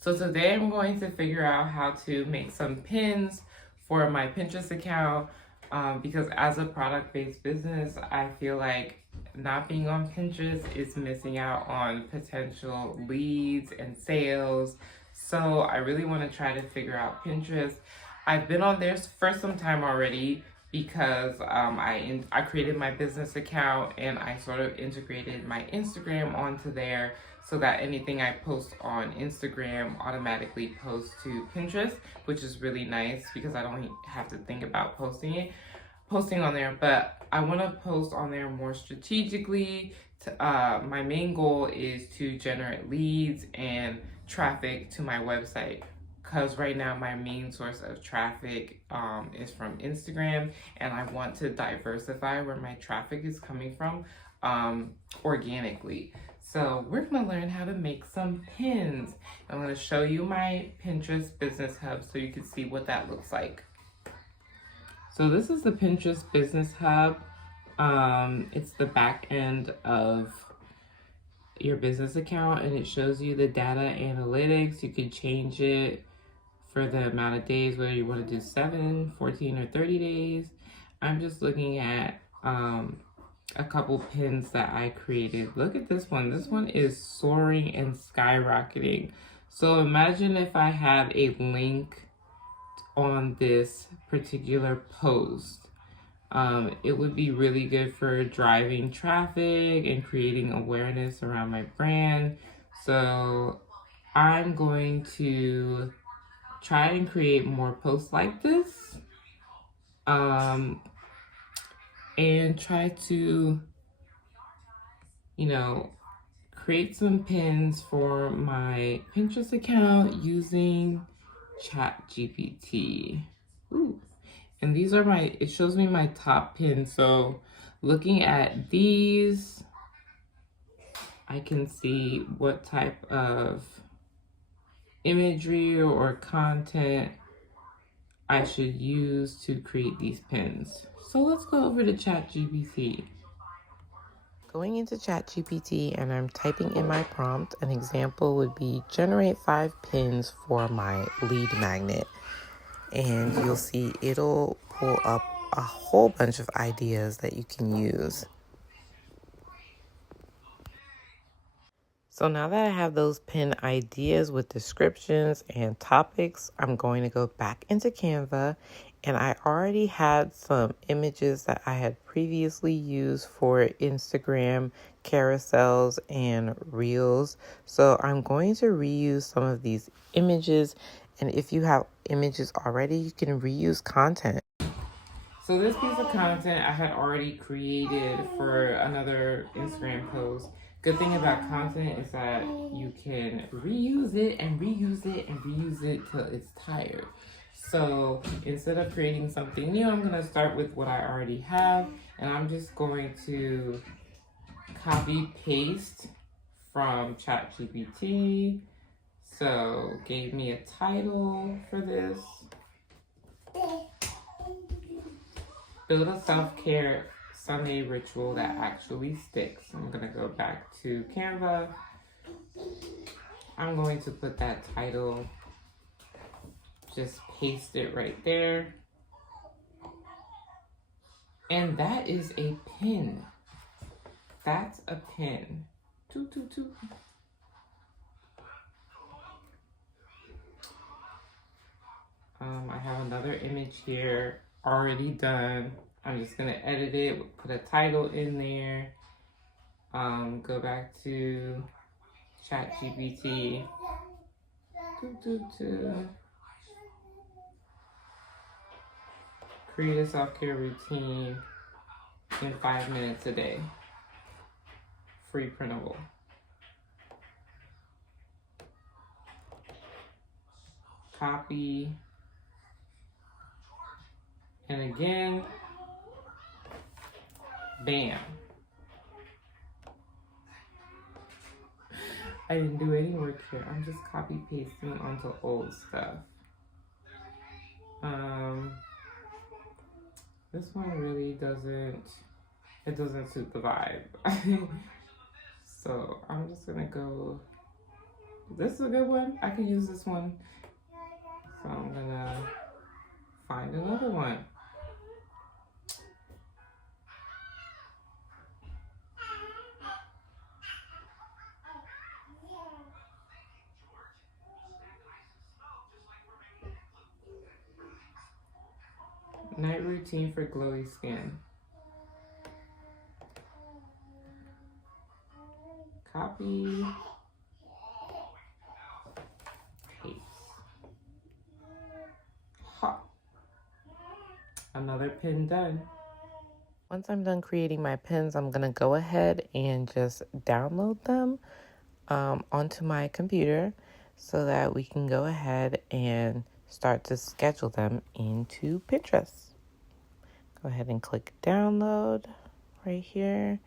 So today I'm going to figure out how to make some pins for my Pinterest account because as a product-based business, I feel like not being on Pinterest is missing out on potential leads and sales. So I really want to try to figure out Pinterest. I've been on there for some time already because I created my business account and I sort of integrated my Instagram onto there so that anything I post on Instagram automatically posts to Pinterest, which is really nice because I don't have to think about posting on there. But I want to post on there more strategically. My main goal is to generate leads and traffic to my website because right now my main source of traffic is from Instagram, and I want to diversify where my traffic is coming from organically. So we're gonna learn how to make some pins. I'm gonna show you my Pinterest Business Hub so you can see what that looks like. So this is the Pinterest Business Hub. It's the back end of your business account and it shows you the data analytics. You can change it for the amount of days, whether you want to do 7, 14, or 30 days. I'm just looking at a couple pins that I created. Look at this one. This one is soaring and skyrocketing. So imagine if I have a link on this particular post. It would be really good for driving traffic and creating awareness around my brand. So I'm going to try and create more posts like this. And try to, create some pins for my Pinterest account using ChatGPT. Ooh. And these are it shows me my top pins. So looking at these, I can see what type of imagery or content I should use to create these pins. So let's go over to ChatGPT. Going into ChatGPT and I'm typing in my prompt, an example would be generate 5 pins for my lead magnet. And you'll see it'll pull up a whole bunch of ideas that you can use. So now that I have those pin ideas with descriptions and topics, I'm going to go back into Canva, and I already had some images that I had previously used for Instagram carousels and reels. So I'm going to reuse some of these images, and if you have images already, you can reuse content. So this piece of content I had already created for another Instagram post. Good thing about content is that you can reuse it and reuse it and reuse it till it's tired. So instead of creating something new, I'm gonna start with what I already have, and I'm just going to copy paste from ChatGPT. So gave me a title for this. Build a self-care Sunday ritual that actually sticks. I'm gonna go back to Canva. I'm going to put that title, just paste it right there. And that is a pin. That's a pin. Toot, toot, toot. I have another image here already done. I'm just gonna edit it, put a title in there, go back to ChatGPT. Create a self-care routine in 5 minutes a day. Free printable. Copy. And again, bam. I didn't do any work here. I'm just copy pasting onto old stuff. This one really doesn't suit the vibe. So I'm just gonna go This is a good one. I can use this one. So I'm gonna find another one. Night routine for glowy skin. Copy. Paste. Ha. Another pin done. Once I'm done creating my pins, I'm going to go ahead and just download them onto my computer so that we can go ahead and start to schedule them into Pinterest. Go ahead and click download right here.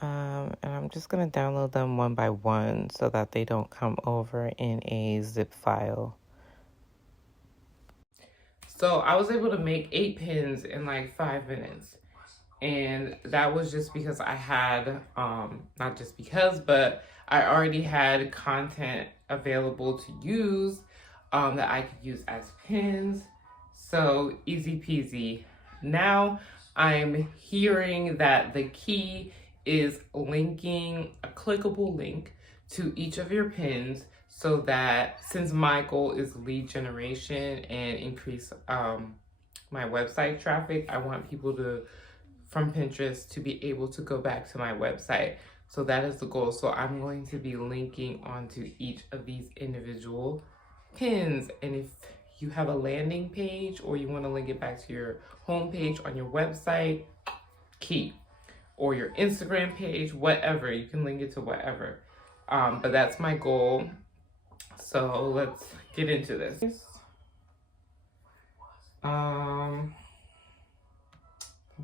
And I'm just going to download them one by one so that they don't come over in a zip file. So I was able to make 8 pins in like 5 minutes. And that was just because I had, not just because, but I already had content available to use that I could use as pins. So easy peasy. Now I'm hearing that the key is linking a clickable link to each of your pins so that, since my goal is lead generation and increase my website traffic, I want people from Pinterest to be able to go back to my website. So that is the goal. So I'm going to be linking onto each of these individual pins. And if you have a landing page or you want to link it back to your homepage on your website, key. Or your Instagram page, whatever. You can link it to whatever. But that's my goal. So let's get into this.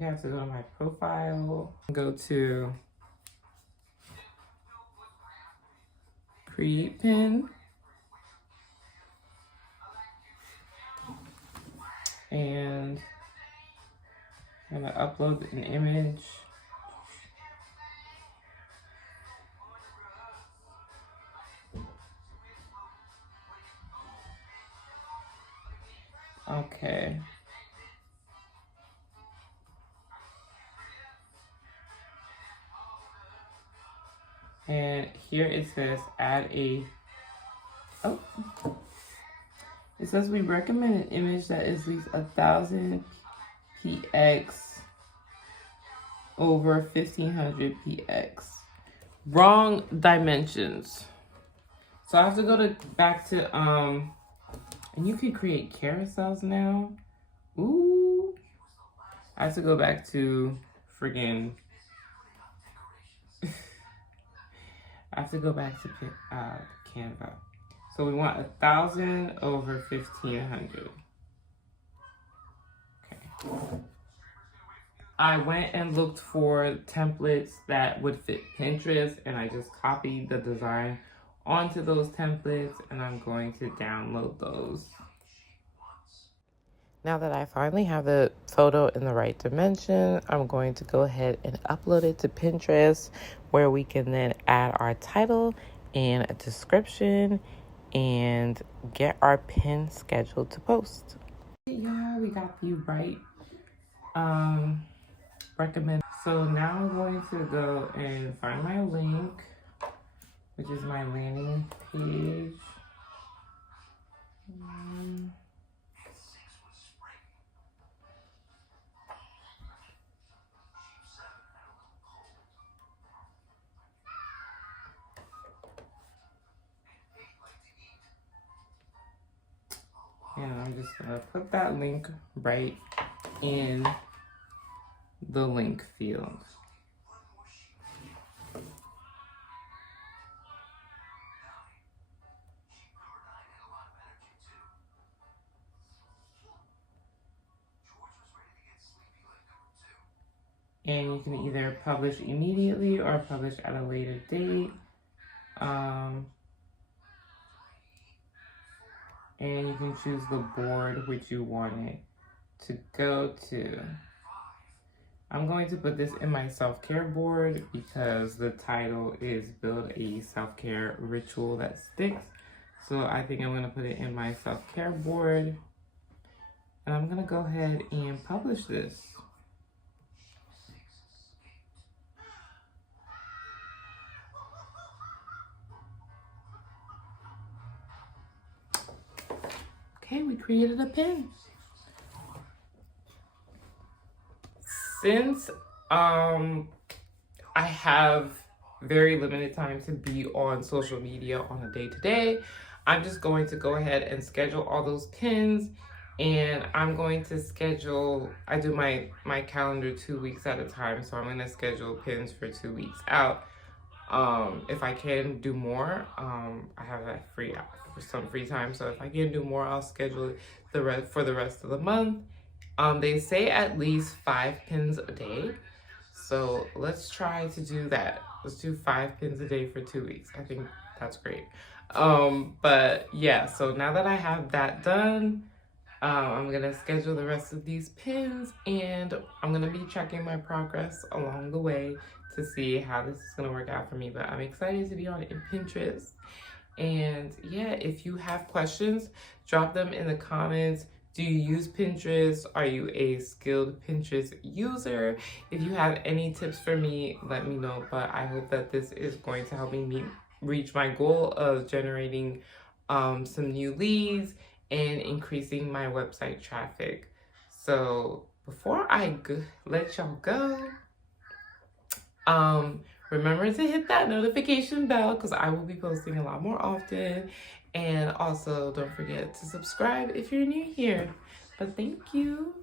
I have to go to my profile, go to create pin, and I'm gonna upload an image. Okay. And here it says add a, oh, it says we recommend an image that is at least 1000 px over 1500 px. Wrong dimensions. So I have to go back to, and you can create carousels now. Ooh. I have to go back to friggin', I have to go back to Canva. So we want 1000 over 1500. Okay. I went and looked for templates that would fit Pinterest, and I just copied the design onto those templates, and I'm going to download those. Now that I finally have the photo in the right dimension, I'm going to go ahead and upload it to Pinterest, where we can then add our title and a description and get our pin scheduled to post. Yeah, we got the right recommend. So now I'm going to go and find my link, which is my landing page. And I'm just gonna put that link right in the link field. And you can either publish immediately or publish at a later date. And you can choose the board which you want it to go to. I'm going to put this in my self-care board because the title is Build a Self-Care Ritual That Sticks. So I think I'm going to put it in my self-care board. And I'm going to go ahead and publish this. Okay, we created a pin. Since I have very limited time to be on social media on a day-to-day, I'm just going to go ahead and schedule all those pins, and I'm going to schedule, I do my calendar 2 weeks at a time, so I'm going to schedule pins for 2 weeks out. If I can do more, I have that some free time, so if I can do more, I'll schedule it for the rest of the month. They say at least 5 pins a day. So let's try to do that. Let's do 5 pins a day for 2 weeks. I think that's great. But yeah, so now that I have that done, I'm gonna schedule the rest of these pins, and I'm gonna be checking my progress along the way to see how this is gonna work out for me. But I'm excited to be on Pinterest. And yeah, if you have questions, drop them in the comments. Do you use Pinterest? Are you a skilled Pinterest user? If you have any tips for me, let me know. But I hope that this is going to help me reach my goal of generating some new leads and increasing my website traffic. So before I let y'all go, remember to hit that notification bell because I will be posting a lot more often. And also don't forget to subscribe if you're new here. But thank you